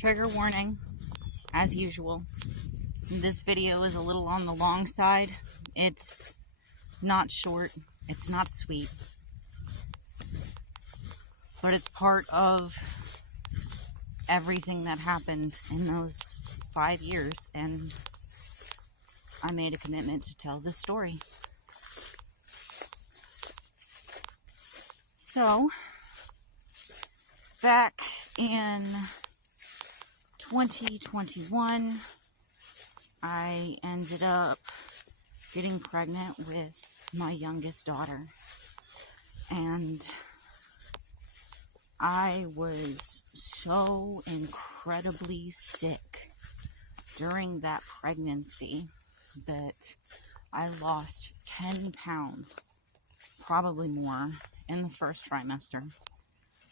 Trigger warning, as usual. This video is a little on the long side. It's not short, it's not sweet, but it's part of everything that happened in those 5 years, and I made a commitment to tell this story. So, back in 2021, I ended up getting pregnant with my youngest daughter, and I was so incredibly sick during that pregnancy that I lost 10 pounds, probably more, in the first trimester.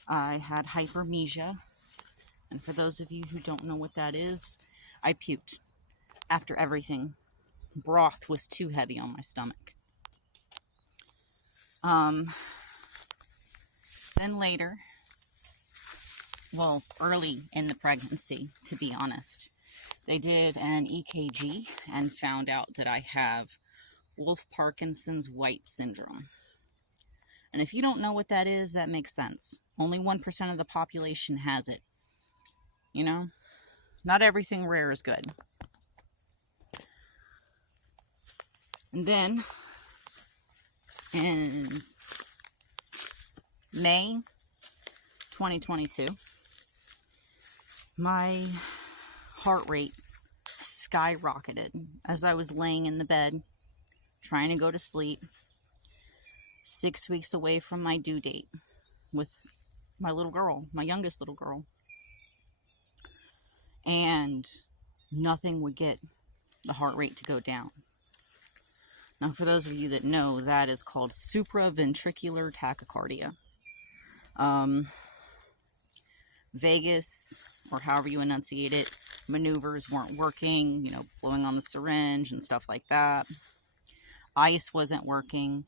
I had hypermesia, and for those of you who don't know what that is, I puked after everything. Broth was too heavy on my stomach. Then later, well, early in the pregnancy, to be honest, they did an EKG and found out that I have Wolff-Parkinson's White syndrome. And if you don't know what that is, that makes sense. Only 1% of the population has it. You know, not everything rare is good. And then in May 2022, my heart rate skyrocketed as I was laying in the bed trying to go to sleep, 6 weeks away from my due date with my little girl, my youngest little girl. And nothing would get the heart rate to go down. Now, for those of you that know, that is called supraventricular tachycardia. Vagus, or however you enunciate it, maneuvers weren't working, you know, blowing on the syringe and stuff like that. Ice wasn't working.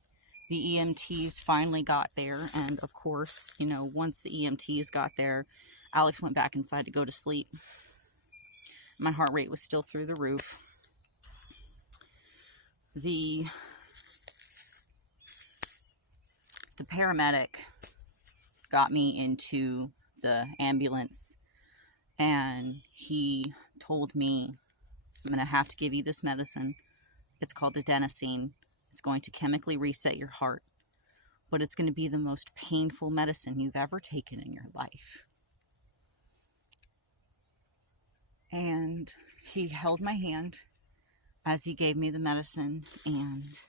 The EMTs finally got there, and of course, you know, once the EMTs got there, Alex went back inside to go to sleep. My heart rate was still through the roof. The paramedic got me into the ambulance, and he told me, I'm going to have to give you this medicine. It's called adenosine. It's going to chemically reset your heart, but it's going to be the most painful medicine you've ever taken in your life. And he held my hand as he gave me the medicine, and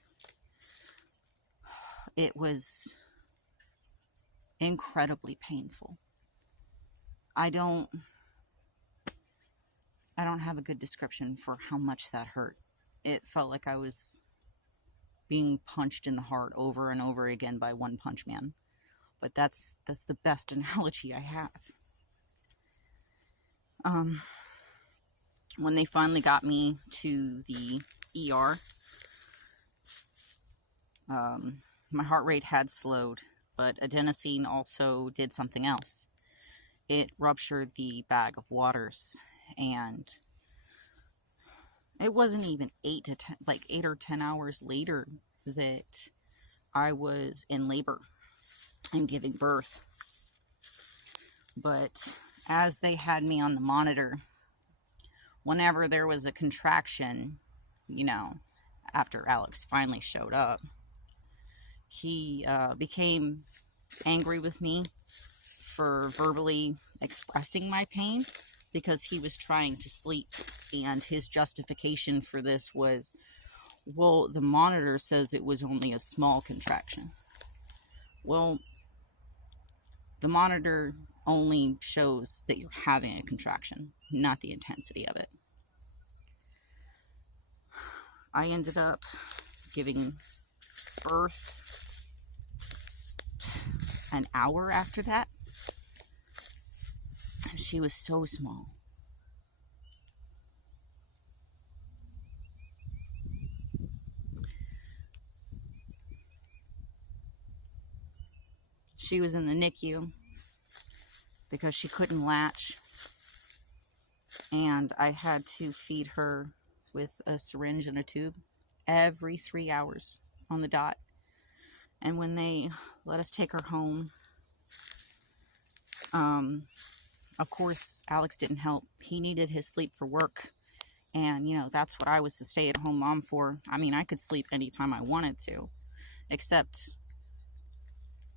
it was incredibly painful. I don't have a good description for how much that hurt. It felt like I was being punched in the heart over and over again by One Punch Man. But that's the best analogy I have. When they finally got me to the ER, my heart rate had slowed, but adenosine also did something else. It ruptured the bag of waters, and it wasn't even 8 or 10 hours later that I was in labor and giving birth. But as they had me on the monitor, whenever there was a contraction, you know, after Alex finally showed up, he became angry with me for verbally expressing my pain because he was trying to sleep. And his justification for this was, well, the monitor says it was only a small contraction. Well, the monitor only shows that you're having a contraction, not the intensity of it. I ended up giving birth an hour after that. She was so small. She was in the NICU because she couldn't latch. and I had to feed her with a syringe and a tube every 3 hours on the dot. And when they let us take her home, of course, Alex didn't help. He needed his sleep for work. And, you know, that's what I was the stay-at-home mom for. I mean, I could sleep anytime I wanted to, except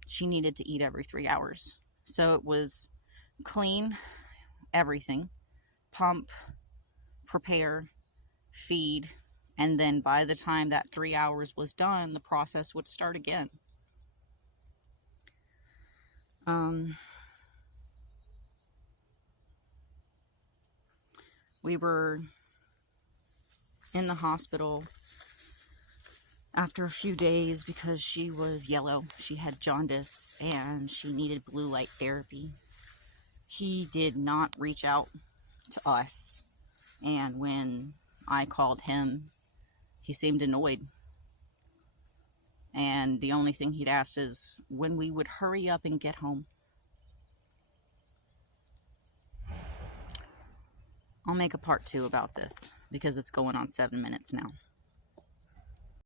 she needed to eat every 3 hours. So it was clean, everything, pump, prepare, feed, and then by the time that 3 hours was done, the process would start again. We were in the hospital after a few days because she was yellow. She had jaundice and she needed blue light therapy. He did not reach out to us, and when I called him, he seemed annoyed. And the only thing he'd asked is when we would hurry up and get home. I'll make a part 2 about this because it's going on 7 minutes now.